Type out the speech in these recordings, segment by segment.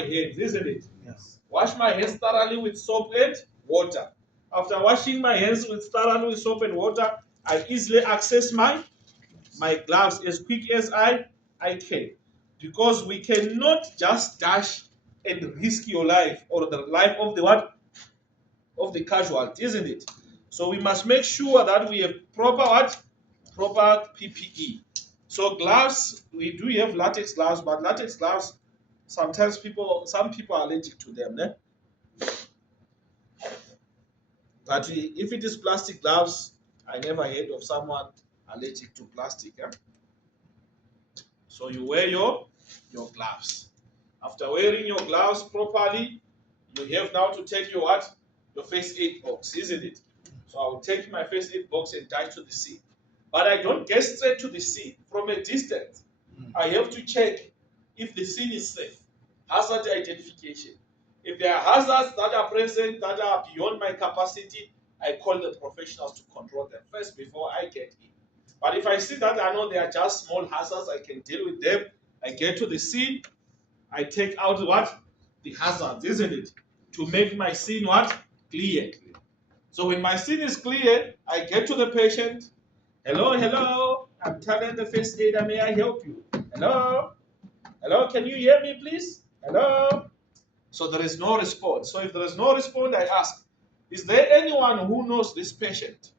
hands, isn't it? Yes. Wash my hands thoroughly with soap and water. After washing my hands thoroughly with soap and water, I easily access my gloves as quick as I can. Because we cannot just dash and risk your life or the life of the what? Of the casualty, isn't it? So we must make sure that we have proper what? Proper PPE. So gloves, we do have latex gloves, but latex gloves, sometimes some people are allergic to them. Eh? But if it is plastic gloves, I never heard of someone allergic to plastic. Eh? So you wear your gloves. After wearing your gloves properly, you have now to take your what? Your first aid box, isn't it? So I will take my first aid box and dive to the sea. But I don't get straight to the sea. From a distance, I have to check if the scene is safe. Hazard identification. If there are hazards that are present that are beyond my capacity, I call the professionals to control them first before I get in. But if I see that I know they are just small hazards, I can deal with them. I get to the scene, I take out what? The hazards, isn't it? To make my scene what? Clear. So when my scene is clear, I get to the patient. Hello, hello. I'm telling the first aider, may I help you? Hello? Hello, can you hear me, please? Hello? So there is no response. So if there is no response, I ask, is there anyone who knows this patient?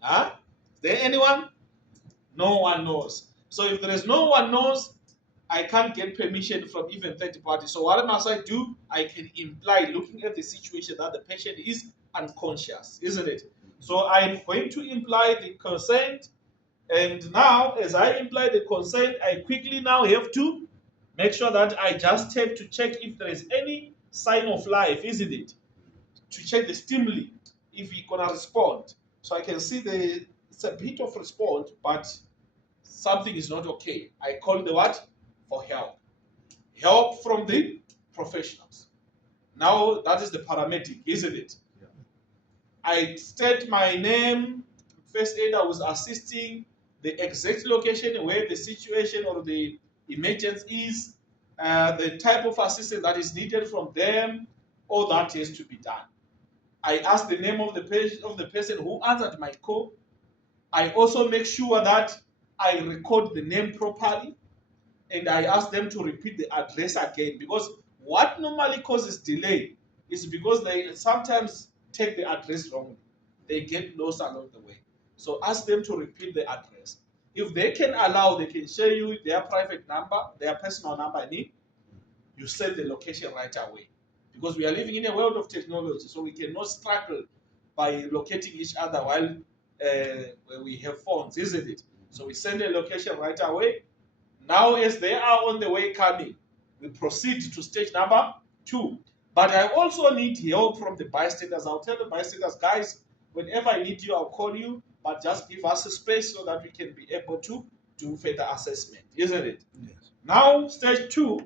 Huh? Is there anyone? No one knows. So if there is no one knows, I can't get permission from even third party. So what must I do? I can imply, looking at the situation, that the patient is unconscious, isn't it? So I'm going to imply the consent. And now, as I imply the consent, I quickly now have to make sure that I just have to check if there is any sign of life, isn't it? To check the stimuli, if he's gonna respond. So I can see it's a bit of response, but something is not okay. I call the what? For help. Help from the professionals. Now that is the paramedic, isn't it? Yeah. I state my name, first aider was assisting, the exact location where the situation or the emergency is, the type of assistance that is needed from them, all that has to be done. I ask the name of the person who answered my call. I also make sure that I record the name properly, and I ask them to repeat the address again, because what normally causes delay is because they sometimes take the address wrongly. They get lost along the way. So ask them to repeat the address. If they can allow, they can share you their private number, their personal number. I mean, you send the location right away. Because we are living in a world of technology, so we cannot struggle by locating each other while we have phones, isn't it? So we send a location right away. Now, as they are on the way coming, we proceed to stage number 2. But I also need help from the bystanders. I'll tell the bystanders, guys, whenever I need you, I'll call you, but just give us a space so that we can be able to do further assessment, isn't it? Yes. Now, stage 2,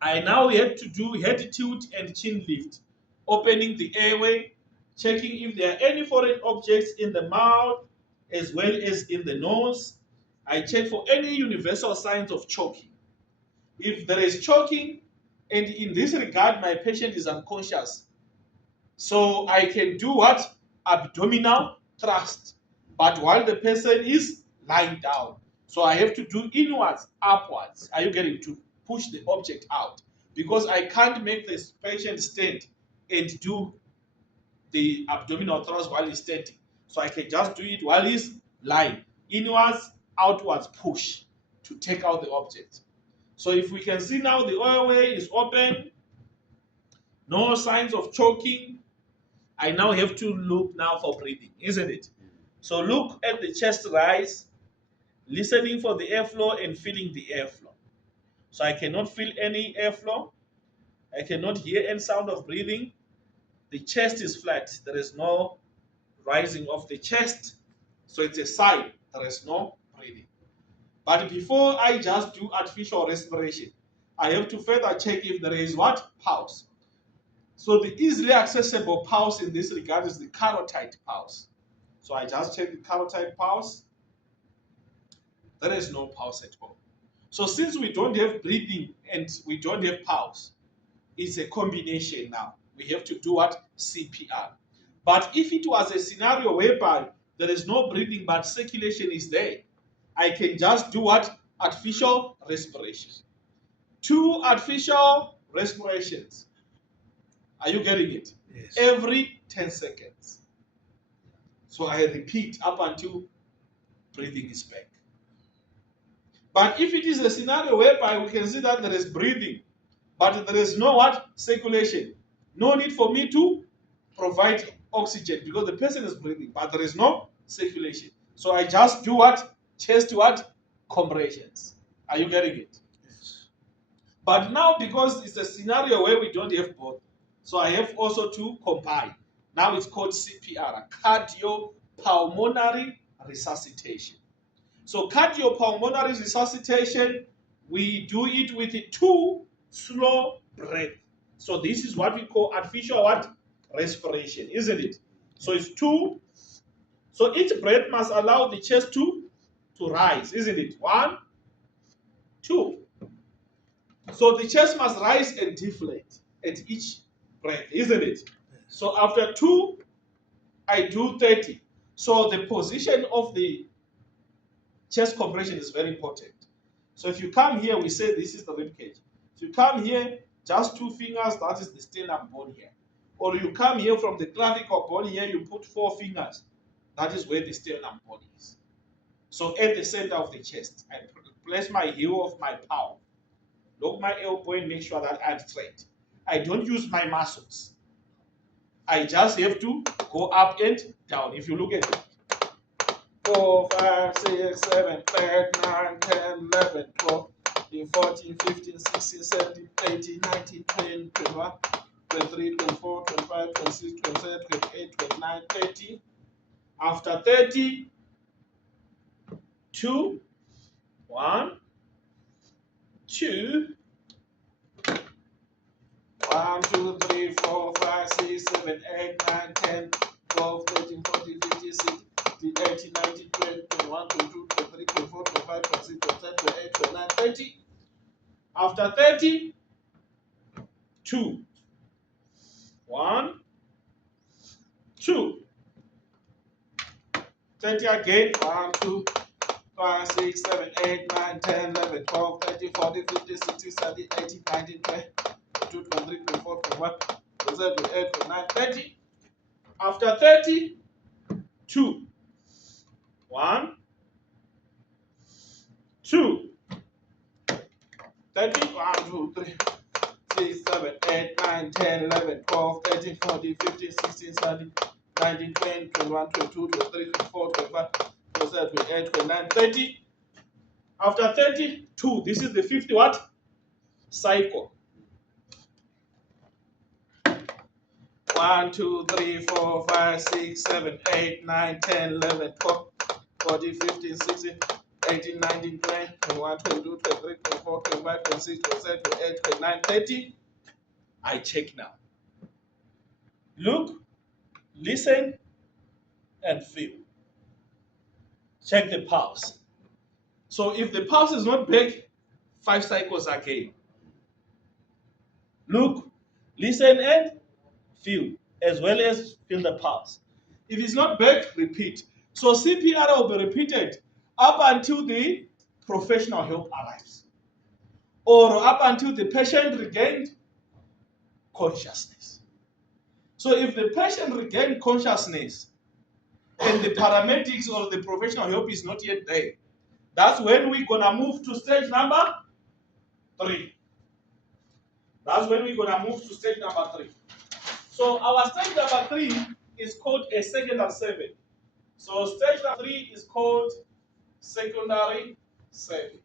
I now have to do head tilt and chin lift, opening the airway, checking if there are any foreign objects in the mouth as well as in the nose. I check for any universal signs of choking. If there is choking, and in this regard, my patient is unconscious, so I can do what? Abdominal thrust, but while the person is lying down. So I have to do inwards, upwards. Are you getting to push the object out? Because I can't make this patient stand and do the abdominal thrust while he's standing. So I can just do it while he's lying. Inwards, outwards push to take out the object. So if we can see now, the airway is open, no signs of choking. I now have to look now for breathing, isn't it? So look at the chest rise, listening for the airflow and feeling the airflow. So I cannot feel any airflow. I cannot hear any sound of breathing. The chest is flat. There is no rising of the chest. So it's a sign there is no breathing. But before I just do artificial respiration, I have to further check if there is what? Pulse. So the easily accessible pulse in this regard is the carotid pulse. So I just check the carotid pulse. There is no pulse at all. So since we don't have breathing and we don't have pulse, it's a combination now. We have to do what? CPR. But if it was a scenario whereby there is no breathing but circulation is there, I can just do what? Artificial respiration. 2 artificial respirations. Are you getting it? Yes. Every 10 seconds. So I repeat up until breathing is back. But if it is a scenario whereby we can see that there is breathing, but there is no what? Circulation. No need for me to provide oxygen because the person is breathing, but there is no circulation. So I just do what? Chest what? Compressions. Are you getting it? Yes. But now because it's a scenario where we don't have both, so I have also to combine. Now it's called CPR, cardiopulmonary resuscitation. So cardiopulmonary resuscitation, we do it with 2 slow breaths. So this is what we call artificial what? Respiration, isn't it? So it's 2. So each breath must allow the chest to rise, isn't it? 1, 2. So the chest must rise and deflate at each breath, isn't it? So after 2, I do 30. So the position of the chest compression is very important. So if you come here, we say this is the rib cage. If you come here, just 2 fingers, that is the sternum bone here. Or you come here from the clavicle bone here, you put 4 fingers. That is where the sternum bone is. So at the center of the chest, I place my heel of my palm. Lock my elbow and make sure that I'm straight. I don't use my muscles. I just have to go up and down. If you look at it, 4, 5, 6, 7, 8, 9, 10, 11, 12, 14, 15, 16, 17, 18, 19, 20, 21, 23, 24, 25, 26, 27, 28, 29, 30. After 30, 2, 1, 2, 1, 2, 3, 4, 5, 6, 7, 8, 9, 10, 12, 13, 14, 15, 16, 18, 19, 20, 21, 22, 23, 24, 25, 26, 27, 28, 29, 30. After 30, 2, 1, 2. 30 again, 1, 2, 5, 6, 7, 8, 9, 10, 11, 12, 13, 14, 15, 16, 17, 18, 19, 20, 22, 23, 24, 25, 27, 28, 29, 30. After 30, 2, 1, 2. 30, 1, 2, 3, 6, 7, 8, 9, 10, 11, 12, 13, 14, 15, 16, 17, 19, 20, 21, 22, 23, 24, 25, 27, 28, 29, 30. After 32, this is the 50 what? Cycle. 1, 2, 3, 4, 5, 6, 7, 8, 9, 10, 11, 12, 14, 15, 16, 18, 19, 20, 21, 22, 23, 24, 25, 26, 27, 28, 29, 30. I check now. Look, listen, and feel. Check the pulse. So if the pulse is not back, 5 cycles again. Look, listen, and feel, as well as feel the pulse. If it's not back, repeat. So CPR will be repeated up until the professional help arrives, or up until the patient regained consciousness. So if the patient regained consciousness and the paramedics or the professional help is not yet there, that's when we're gonna move to stage number 3. That's when we're gonna move to stage number 3. So our stage number 3 is called a secondary survey. So stage number 3 is called secondary survey.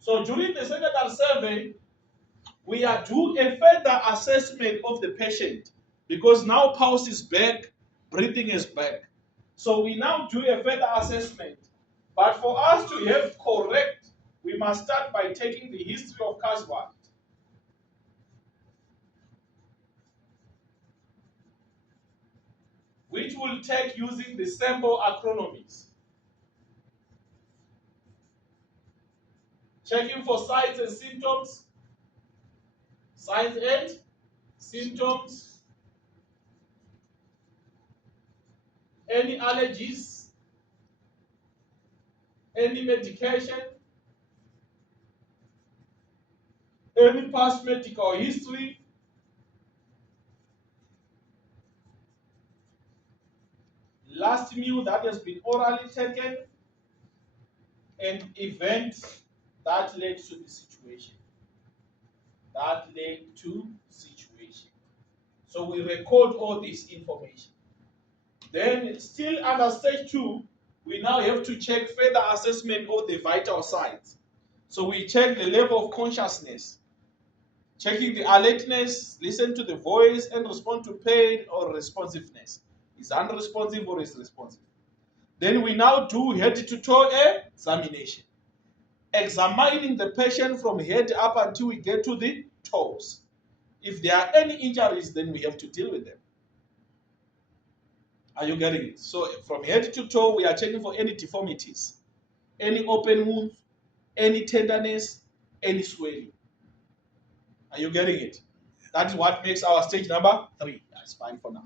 So during the secondary survey, we are doing a further assessment of the patient because now pulse is back, breathing is back. So we now do a further assessment. But for us to have correct, we must start by taking the history of casualty, which will take using the sample acronyms. Checking for signs and symptoms. Signs and symptoms. Any allergies, any medication, any past medical history, last meal that has been orally taken, and event that led to the situation. That led to situation. So we record all this information. Then still under stage 2, we now have to check further assessment of the vital signs. So we check the level of consciousness, checking the alertness, listen to the voice, and respond to pain or responsiveness. Is unresponsive or is responsive? Then we now do head to toe examination, examining the patient from head up until we get to the toes. If there are any injuries, then we have to deal with them. Are you getting it? So from head to toe, we are checking for any deformities, any open wounds, any tenderness, any swelling. Are you getting it? That is what makes our stage number 3. That's fine for now.